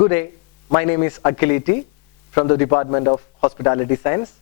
Good day, my name is Akhiliti from the Department of Hospitality Science.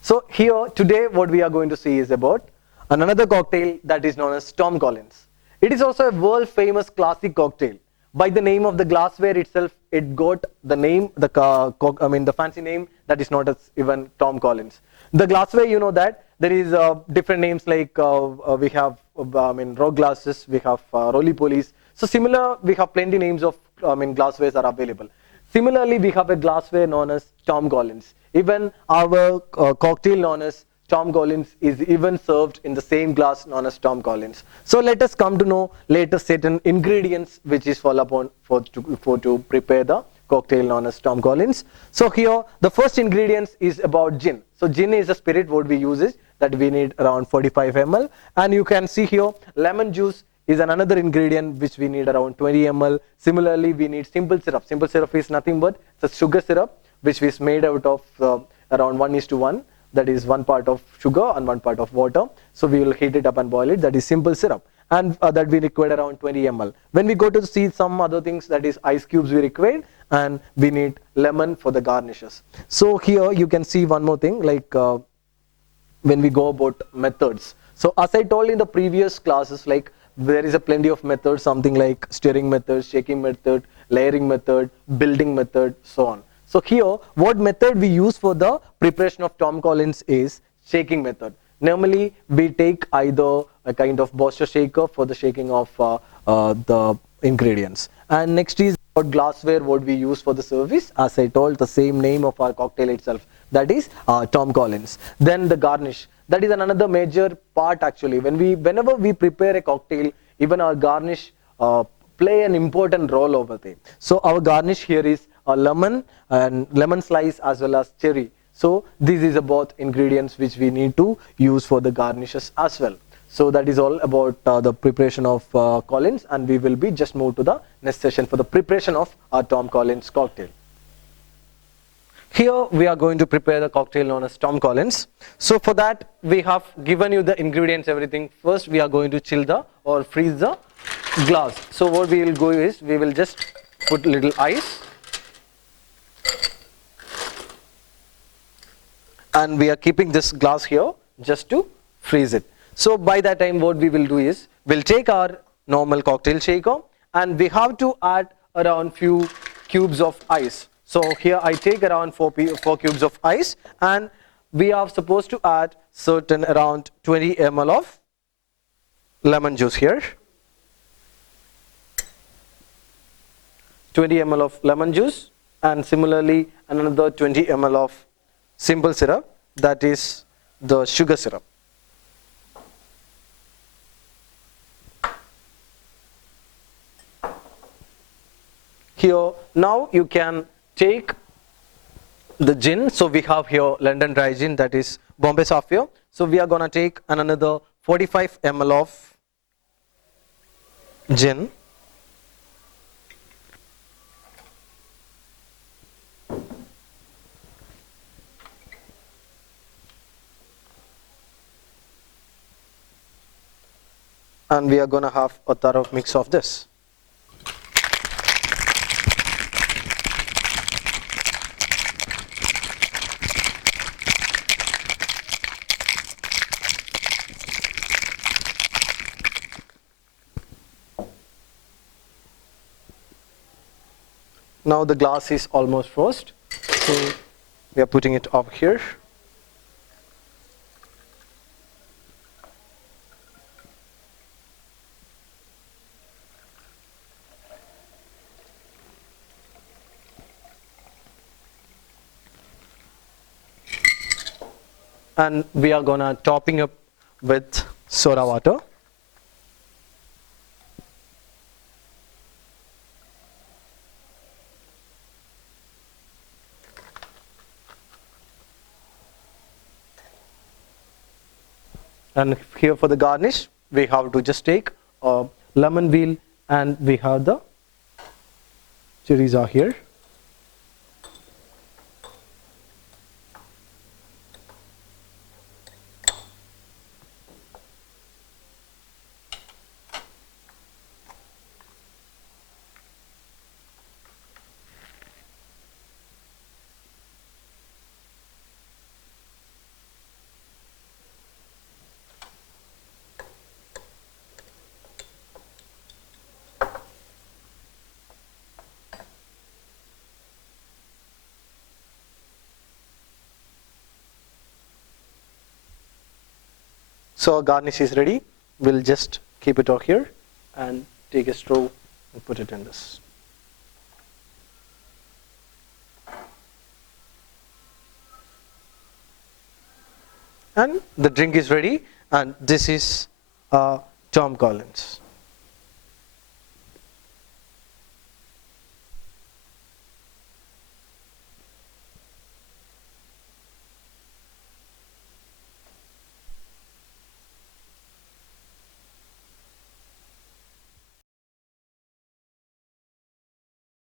So here today what we are going to see is about another cocktail that is known as Tom Collins. It is also a world famous classic cocktail. By the name of the glassware itself, it got the name, the fancy name that is not as even Tom Collins. The glassware, you know that there is different names like we have rock glasses, we have roly-polies. So similar, we have plenty names of glasswares are available. Similarly, we have a glassware known as Tom Collins. Even our cocktail known as Tom Collins is even served in the same glass known as Tom Collins. So let us come to know later certain ingredients which is fall upon for to prepare the cocktail known as Tom Collins. So here the first ingredients is about gin. So gin is a spirit what we use is that we need around 45 ml, and you can see here lemon juice is another ingredient which we need around 20 ml. Similarly, we need simple syrup. Simple syrup is nothing but the sugar syrup which is made out of around 1:1. That is 1 part of sugar and 1 part of water. So we will heat it up and boil it. That is simple syrup, and that we require around 20 ml. When we go to see some other things, that is ice cubes we require, and we need lemon for the garnishes. So here you can see one more thing, like when we go about methods. So as I told in the previous classes, like there is a plenty of methods, something like stirring method, shaking method, layering method, building method, so on. So here what method we use for the preparation of Tom Collins is shaking method. Normally we take either a kind of Boster shaker for the shaking of the ingredients, and next is about glassware what we use for the service. As I told, the same name of our cocktail itself, that is Tom Collins. Then the garnish, that is another major part actually. Whenever we prepare a cocktail, even our garnish play an important role over there. So our garnish here is a lemon and lemon slice as well as cherry. So this is about ingredients which we need to use for the garnishes as well. So that is all about the preparation of Collins, and we will be just move to the next session for the preparation of our Tom Collins cocktail. Here we are going to prepare the cocktail known as Tom Collins. So for that we have given you the ingredients, everything. First we are going to chill the or freeze the glass. So what we will do is we will just put little ice, and we are keeping this glass here just to freeze it. So by that time what we will do is we'll take our normal cocktail shaker, and we have to add around few cubes of ice. So here I take around 4 cubes of ice, and we are supposed to add certain around 20 ml of lemon juice here. 20 ml of lemon juice, and similarly another 20 ml of simple syrup, that is the sugar syrup. Here now you can take the gin. So we have here London Dry Gin, that is Bombay Sapphire. So we are gonna take another 45 ml of gin. And we are gonna have a thorough mix of this. Now the glass is almost frozen, so we are putting it up here. And we are gonna topping up with soda water. And here for the garnish, we have to just take a lemon peel, and we have the cherries are here. So our garnish is ready. We'll just keep it over here and take a straw and put it in this. And the drink is ready, and this is Tom Collins.